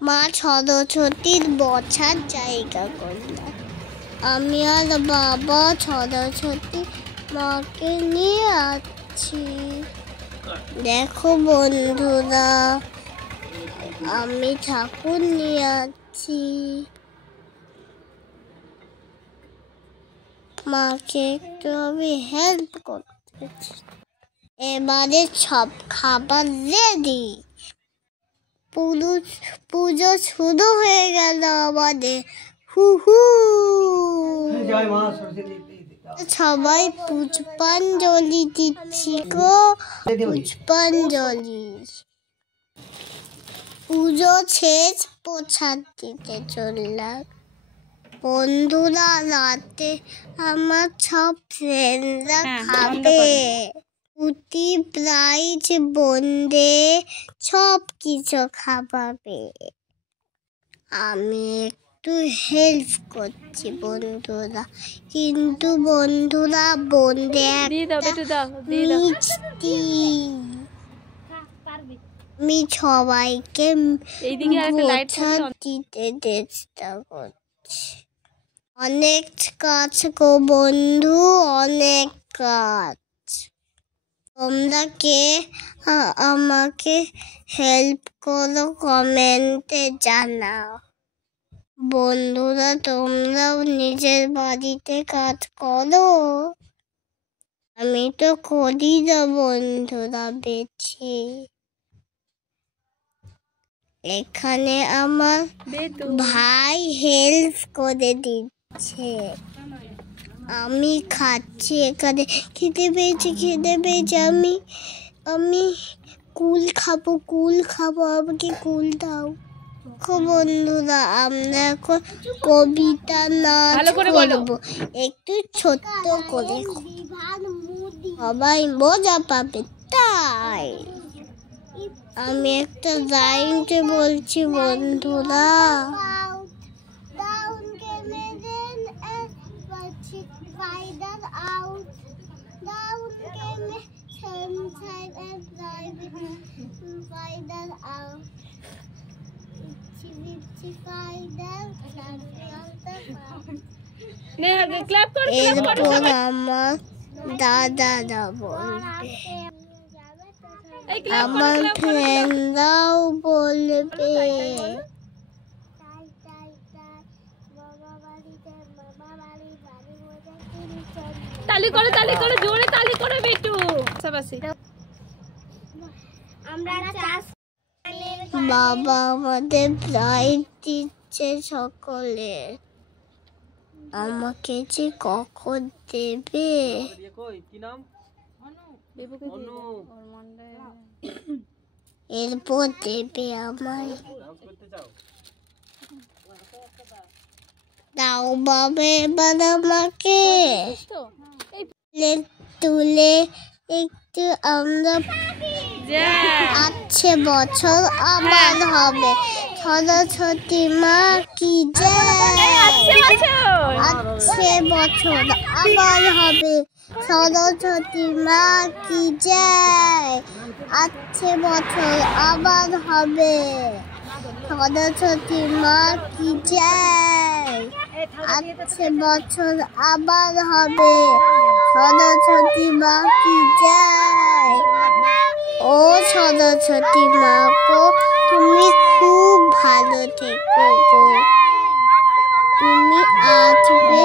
মা সরস্বতীর বসার জায়গা করলাম। আমি আর বাবা সরস্বতী মাকে নিয়ে আসছি। দেখো বন্ধুরা, আমি ঠাকুর নিয়ে আসছি। মাকে একটু আমি হেল্প করতেছি। এবারে সব খাবার রেডি। পুজো শুরু হয়ে গেল আমাদের। হু সবাই পুষ্পাঞ্জলি দিচ্ছি গো, পুষ্পাঞ্জলি। পুজো শেষ, প্রসাদ দিতে চললাম। বন্ধুরা, রাতে আমার সব ফ্রেন্ডরা খাবে। পুটি, প্রাইজ, বন্দে সব কিছু খাওয়াবে। আমি একটু হেল্প করছি বন্ধুরা, কিন্তু বন্ধুরা বন্দে মিষ্টি। আমি সবাইকে দিতে চেষ্টা করছি। অনেক কাজ গো বন্ধু, অনেক কাজ। তোমরা কে আমাকে হেল্প করো কমেন্টে জানাও। বন্ধুরা, তোমরাও নিজের বাড়িতে কাজ করো। আমি তো করি না বন্ধুরা, বেছে। এখানে আমার ভাই হেল্প করে দিচ্ছে। আমি খাচ্ছি এখানে। খেতে পেয়েছি। আমি কুল খাবো। আমাকে কুল দাও। বন্ধুরা, আমরা এখন কবিতা নাচ করবো, একটু ছোট্ট করে। সবাই মজা পাবে তাই আমি একটা লাইনকে বলছি বন্ধুরা। এরপর আমার দাদারা বলবে, আমার ফ্রেন্ডরাও বলবে। তালি করে জোরে তালি করে একটু। বাবা আমাদের প্রাইজ দিচ্ছে সকলে। আমাকে যে কখন দেবে? এরপর দেবে আমায়। দাও বাবা এবার আমাকে তুলে একটু। আমরা আছে বছর আবার হবে। সরস্বতী মা কি জয়। আছে বছর আবার হবে। সরস্বতী মা কি জয়। আছে বছর আবার হবে। সরস্বতী মা কি জয়। আছে বছর আবার হবে। সরস্বতী মা কি জয়। ও সরস্বতী মা গো, তুমি খুব ভালো থেকো গো। তুমি আসবে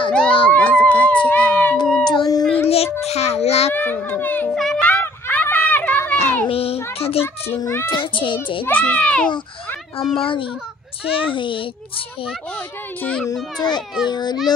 আরো আমার কাছে, দুজন মিলে খেলা করবো। আমি এখানে কিন্তু ছেড়েছি গো, আমার ইচ্ছে হয়েছে, কিন্তু এগুলো